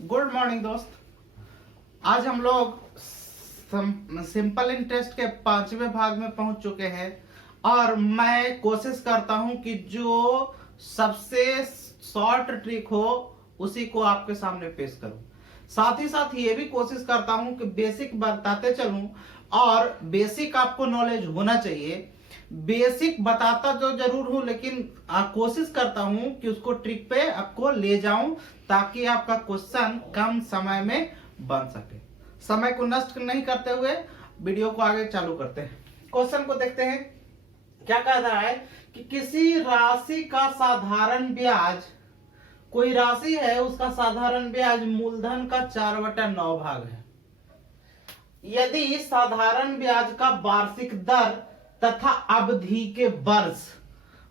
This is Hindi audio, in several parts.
गुड मॉर्निंग दोस्त। आज हम लोग सिंपल इंटरेस्ट के 5वें भाग में पहुंच चुके हैं और मैं कोशिश करता हूं कि जो सबसे शॉर्ट ट्रिक हो उसी को आपके सामने पेश करूं। साथ ही साथ ये भी कोशिश करता हूं कि बेसिक बताते चलूं और बेसिक आपको नॉलेज होना चाहिए। बेसिक बताता तो जरूर हूं लेकिन कोशिश करता हूं कि उसको ट्रिक पे आपको ले जाऊं ताकि आपका क्वेश्चन कम समय में बन सके। समय को नष्ट नहीं करते हुए वीडियो को आगे चालू करते हैं। क्वेश्चन को देखते हैं। क्या कह रहा है कि किसी राशि का साधारण ब्याज, कोई राशि है उसका साधारण ब्याज मूलधन का 4/9 भाग है। यदि साधारण ब्याज का वार्षिक दर तथा अवधि के वर्ष,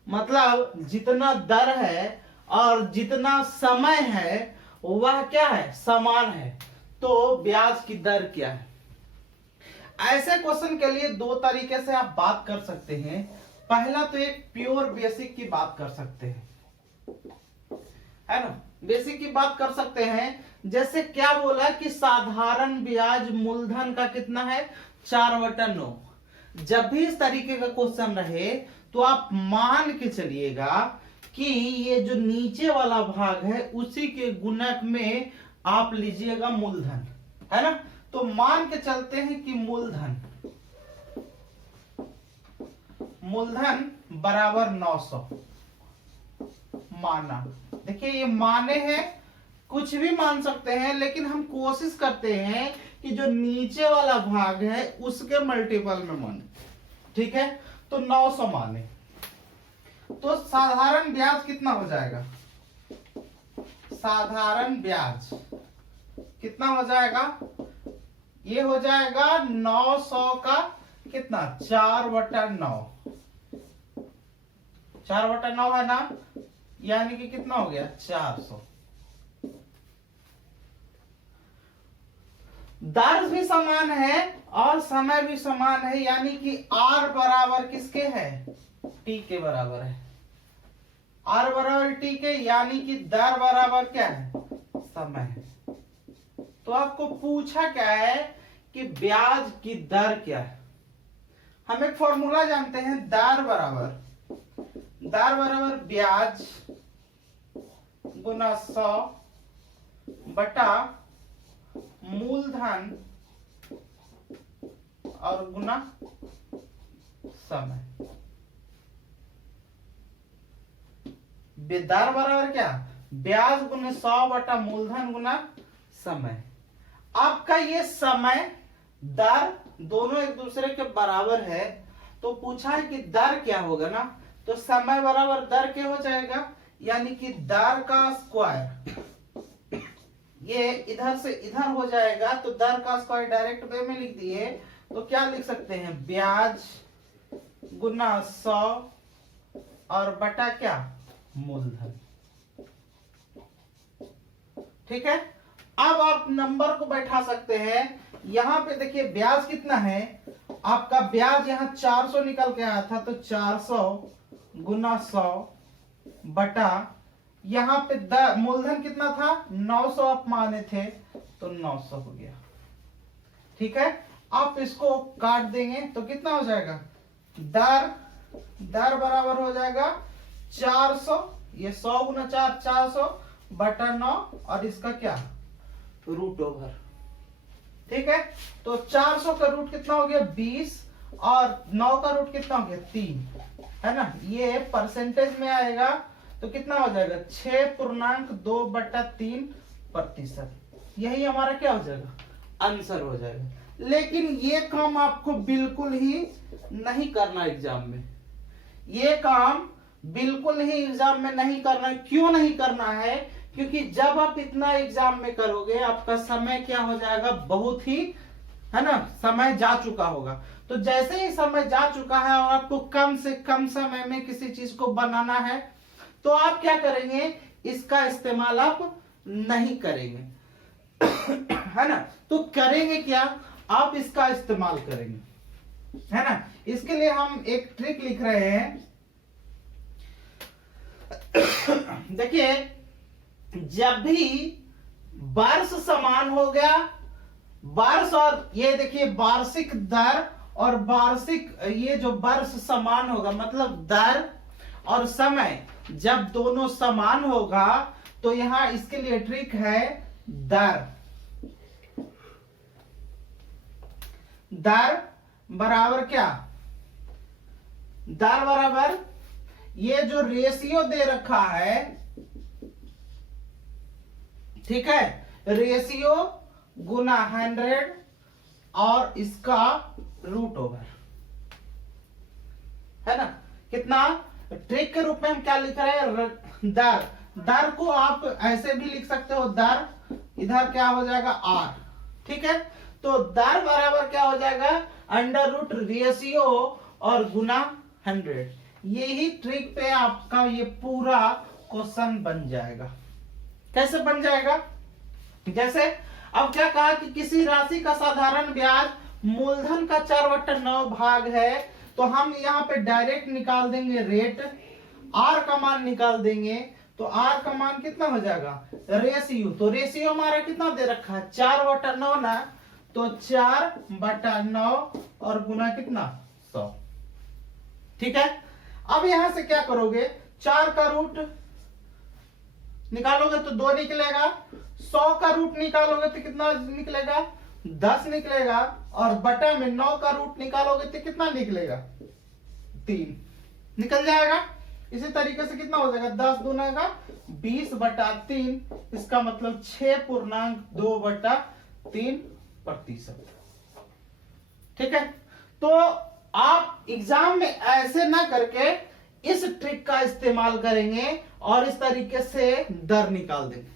मतलब जितना दर है और जितना समय है वह क्या है, समान है, तो ब्याज की दर क्या है। ऐसे क्वेश्चन के लिए दो तरीके से आप बात कर सकते हैं। पहला तो एक प्योर बेसिक की बात कर सकते हैं, है ना, बेसिक की बात कर सकते हैं। जैसे क्या बोला कि साधारण ब्याज मूलधन का कितना है, 4/9। जब भी इस तरीके का क्वेश्चन रहे तो आप मान के चलिएगा कि ये जो नीचे वाला भाग है उसी के गुणक में आप लीजिएगा मूलधन, है ना। तो मान के चलते हैं कि मूलधन बराबर 900 माना। देखिए ये माने हैं, कुछ भी मान सकते हैं, लेकिन हम कोशिश करते हैं कि जो नीचे वाला भाग है उसके मल्टीपल में माने। ठीक है, तो 900 माने तो साधारण ब्याज कितना हो जाएगा, साधारण ब्याज कितना हो जाएगा, ये हो जाएगा 900 का कितना, 4/9। 4/9 है ना, यानी कि कितना हो गया, 400। दर भी समान है और समय भी समान है, यानी कि R बराबर किसके है, T के बराबर है। R बराबर T के, यानी कि दर बराबर क्या है, समय है। तो आपको पूछा क्या है कि ब्याज की दर क्या है। हम एक फॉर्मूला जानते हैं, दर बराबर ब्याज गुना 100 बटा मूलधन और गुना समय। दर बराबर क्या, ब्याज गुना 100 बटा मूलधन गुना समय। आपका ये समय दर दोनों एक दूसरे के बराबर है, तो पूछा है कि दर क्या होगा ना, तो समय बराबर दर क्या हो जाएगा, यानी कि दर का स्क्वायर, ये इधर से इधर हो जाएगा, तो दर का स्क्वायर डायरेक्ट वे में लिख दिए तो क्या लिख सकते हैं, ब्याज गुना 100 और बटा क्या, मूलधन। ठीक है, अब आप नंबर को बैठा सकते हैं। यहां पे देखिए ब्याज कितना है, आपका ब्याज यहां 400 निकल के आया था, तो 400 गुना 100 बटा, यहां पे मूलधन कितना था, 900 आप माने थे, तो 900 हो गया। ठीक है, आप इसको काट देंगे तो कितना हो जाएगा, दर बराबर हो जाएगा 400, ये 100 गुना 4 400 बटा 9 और इसका क्या, रूट ओवर। ठीक है, तो 400 का रूट कितना हो गया, 20 और 9 का रूट कितना हो गया, 3, है ना। ये परसेंटेज में आएगा तो कितना हो जाएगा, 6.2/3%। यही हमारा क्या हो जाएगा, आंसर हो जाएगा। लेकिन ये काम आपको बिल्कुल ही नहीं करना एग्जाम में, ये काम बिल्कुल ही एग्जाम में नहीं करना है। क्यों नहीं करना है, क्योंकि जब आप इतना एग्जाम में करोगे आपका समय क्या हो जाएगा, बहुत ही, है ना, समय जा चुका होगा। तो जैसे ही समय जा चुका है और आपको कम से कम समय में किसी चीज को बनाना है तो आप क्या करेंगे, इसका इस्तेमाल आप नहीं करेंगे, है ना। तो करेंगे क्या, आप इसका इस्तेमाल करेंगे, है ना। इसके लिए हम एक ट्रिक लिख रहे हैं। देखिए जब भी वर्ष समान हो गया, वर्ष और ये देखिए वार्षिक दर और वार्षिक, ये जो वर्ष समान होगा मतलब दर और समय जब दोनों समान होगा तो यहां इसके लिए ट्रिक है दर। दर बराबर क्या, दर बराबर ये जो रेशियो दे रखा है, ठीक है, रेशियो गुना 100 और इसका रूट ओवर, है ना। कितना, ट्रिक के रूप में हम क्या लिख रहे हैं, दर। दर को आप ऐसे भी लिख सकते हो, दर इधर क्या हो जाएगा आर, ठीक है। तो दर बराबर क्या हो जाएगा, अंडर रूट रेशियो और गुना 100। यही ट्रिक पे आपका ये पूरा क्वेश्चन बन जाएगा। कैसे बन जाएगा, जैसे अब क्या कहा कि किसी राशि का साधारण ब्याज मूलधन का 4/9 भाग है, तो हम यहाँ पे डायरेक्ट निकाल देंगे रेट, आर का मान निकाल देंगे, तो आर का मान कितना हो जाएगा, रेशियो। तो रेशियो हमारा कितना दे रखा है 4/9 ना, तो 4/9 और गुना कितना 100, ठीक है। अब यहां से क्या करोगे, 4 का रूट निकालोगे तो 2 निकलेगा, 100 का रूट निकालोगे तो कितना निकलेगा 10 निकलेगा, और बटा में 9 का रूट निकालोगे तो कितना निकलेगा 3 निकल जाएगा। इसी तरीके से कितना हो जाएगा 10 दूना का 20/3, इसका मतलब 6.2/3%, ठीक है। तो आप एग्जाम में ऐसे ना करके इस ट्रिक का इस्तेमाल करेंगे और इस तरीके से दर निकाल देंगे।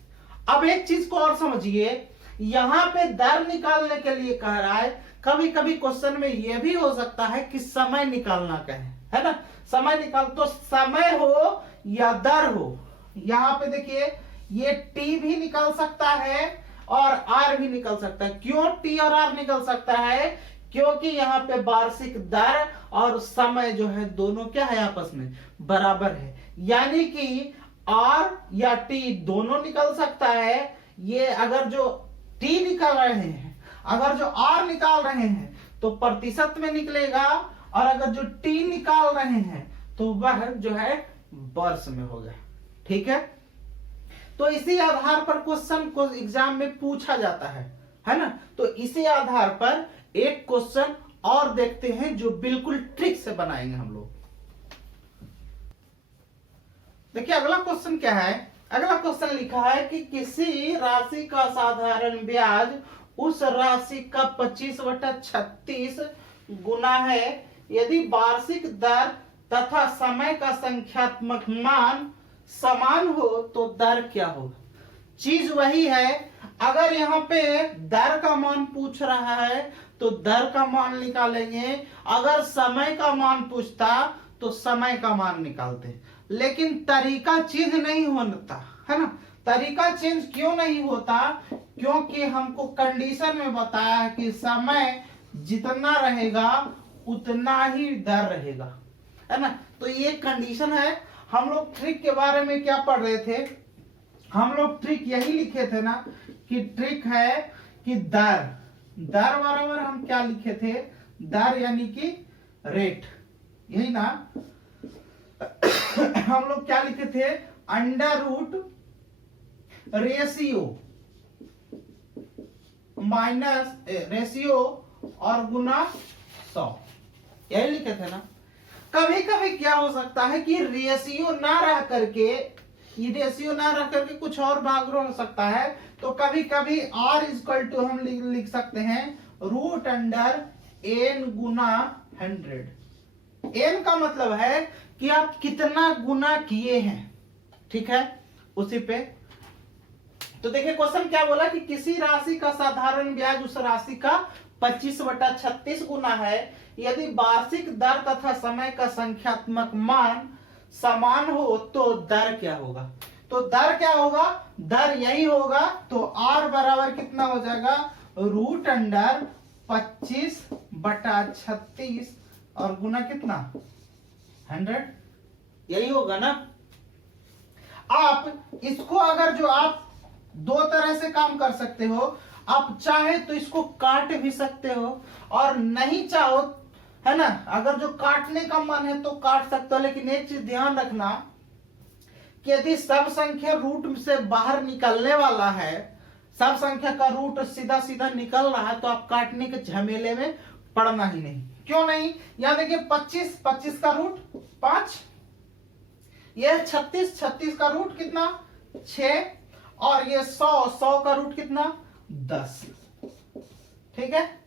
अब एक चीज को और समझिए, यहां पे दर निकालने के लिए कह रहा है, कभी कभी क्वेश्चन में यह भी हो सकता है कि समय निकालना कहे, है ना। समय निकाल, तो समय हो या दर हो, यहां पे देखिए ये टी भी निकल सकता है और आर भी निकल सकता है। क्यों टी और आर निकल सकता है, क्योंकि यहाँ पे वार्षिक दर और समय जो है दोनों क्या है आपस में बराबर है, यानी कि आर या टी दोनों निकल सकता है। ये अगर जो टी निकाल रहे हैं, अगर जो आर निकाल रहे हैं तो प्रतिशत में निकलेगा, और अगर जो टी निकाल रहे हैं तो वह जो है वर्ष में होगा, ठीक है। तो इसी आधार पर क्वेश्चन को एग्जाम में पूछा जाता है ना। तो इसी आधार पर एक क्वेश्चन और देखते हैं जो बिल्कुल ट्रिक से बनाएंगे हम लोग। देखिए अगला क्वेश्चन क्या है, अगला क्वेश्चन लिखा है कि किसी राशि का साधारण ब्याज उस राशि का 25/36 गुना है, यदि वार्षिक दर तथा समय का संख्यात्मक मान समान हो तो दर क्या होगा। चीज वही है, अगर यहाँ पे दर का मान पूछ रहा है तो दर का मान निकालेंगे, अगर समय का मान पूछता तो समय का मान निकालते, लेकिन तरीका चेंज नहीं होता, है ना। तरीका चेंज क्यों नहीं होता, क्योंकि हमको कंडीशन में बताया है कि समय जितना रहेगा उतना ही दर रहेगा, है ना। तो ये कंडीशन है। हम लोग ट्रिक के बारे में क्या पढ़ रहे थे, हम लोग ट्रिक यही लिखे थे ना कि ट्रिक है कि दर, दर बराबर हम क्या लिखे थे, दर यानी कि रेट, यही ना। हम लोग क्या लिखे थे, under root ratio minus ratio और गुना 100, यही लिखे थे ना। कभी कभी क्या हो सकता है कि रेशियो ना रह करके, ये रेशियो ना रह करके कुछ और भाग हो सकता है, तो कभी कभी r इक्वल टू हम लिख सकते हैं रूट अंडर n गुना 100। n का मतलब है कि आप कितना गुना किए हैं, ठीक है, उसी पे। तो देखिए क्वेश्चन क्या बोला कि किसी राशि का साधारण ब्याज उस राशि का 25/36 गुना है, यदि वार्षिक दर तथा समय का संख्यात्मक मान समान हो तो दर क्या होगा। तो दर क्या होगा, दर यही होगा, तो r बराबर कितना हो जाएगा रूट अंडर 25/36 और गुना कितना 100, यही होगा ना। आप इसको अगर जो आप दो तरह से काम कर सकते हो। आप चाहे तो इसको काट भी सकते हो और नहीं चाहो, है ना, अगर जो काटने का मन है तो काट सकते हो। लेकिन एक चीज ध्यान रखना कि यदि सब संख्या रूट से बाहर निकलने वाला है, सब संख्या का रूट सीधा सीधा निकल रहा है, तो आप काटने के झमेले में पड़ना ही नहीं। क्यों नहीं? यहां देखिए 25, 25 का रूट 5, ये 36, 36 का रूट कितना 6, और ये 100, 100 का रूट कितना 10। ठीक है,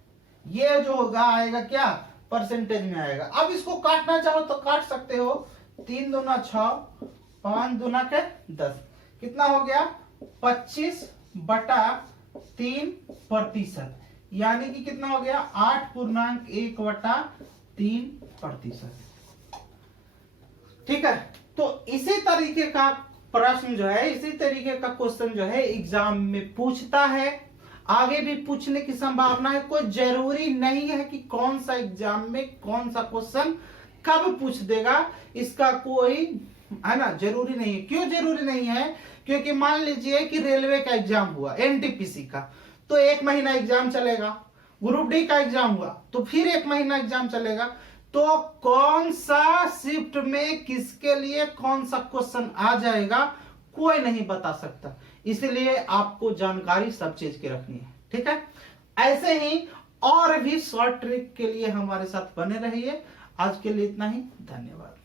ये जो होगा आएगा क्या, परसेंटेज में आएगा। अब इसको काटना चाहो तो काट सकते हो। 3 दूना 6, 5 दूना के 10, कितना हो गया 25/3%, यानी कि कितना हो गया 8.1/3%। ठीक है, तो इसी तरीके का प्रश्न जो है, इसी तरीके का क्वेश्चन जो है एग्जाम में पूछता है, आगे भी पूछने की संभावना है। कोई जरूरी नहीं है कि कौन सा एग्जाम में कौन सा क्वेश्चन कब पूछ देगा, इसका कोई, है ना, जरूरी नहीं है। क्यों जरूरी नहीं है? क्योंकि मान लीजिए कि रेलवे का एग्जाम हुआ, एनटीपीसी का, तो 1 महीना एग्जाम चलेगा। ग्रुप डी का एग्जाम हुआ तो फिर 1 महीना एग्जाम चलेगा। तो कौन सा शिफ्ट में किसके लिए कौन सा क्वेश्चन आ जाएगा कोई नहीं बता सकता। इसलिए आपको जानकारी सब चीज की रखनी है। ठीक है, ऐसे ही और भी शॉर्ट ट्रिक के लिए हमारे साथ बने रहिए। आज के लिए इतना ही, धन्यवाद।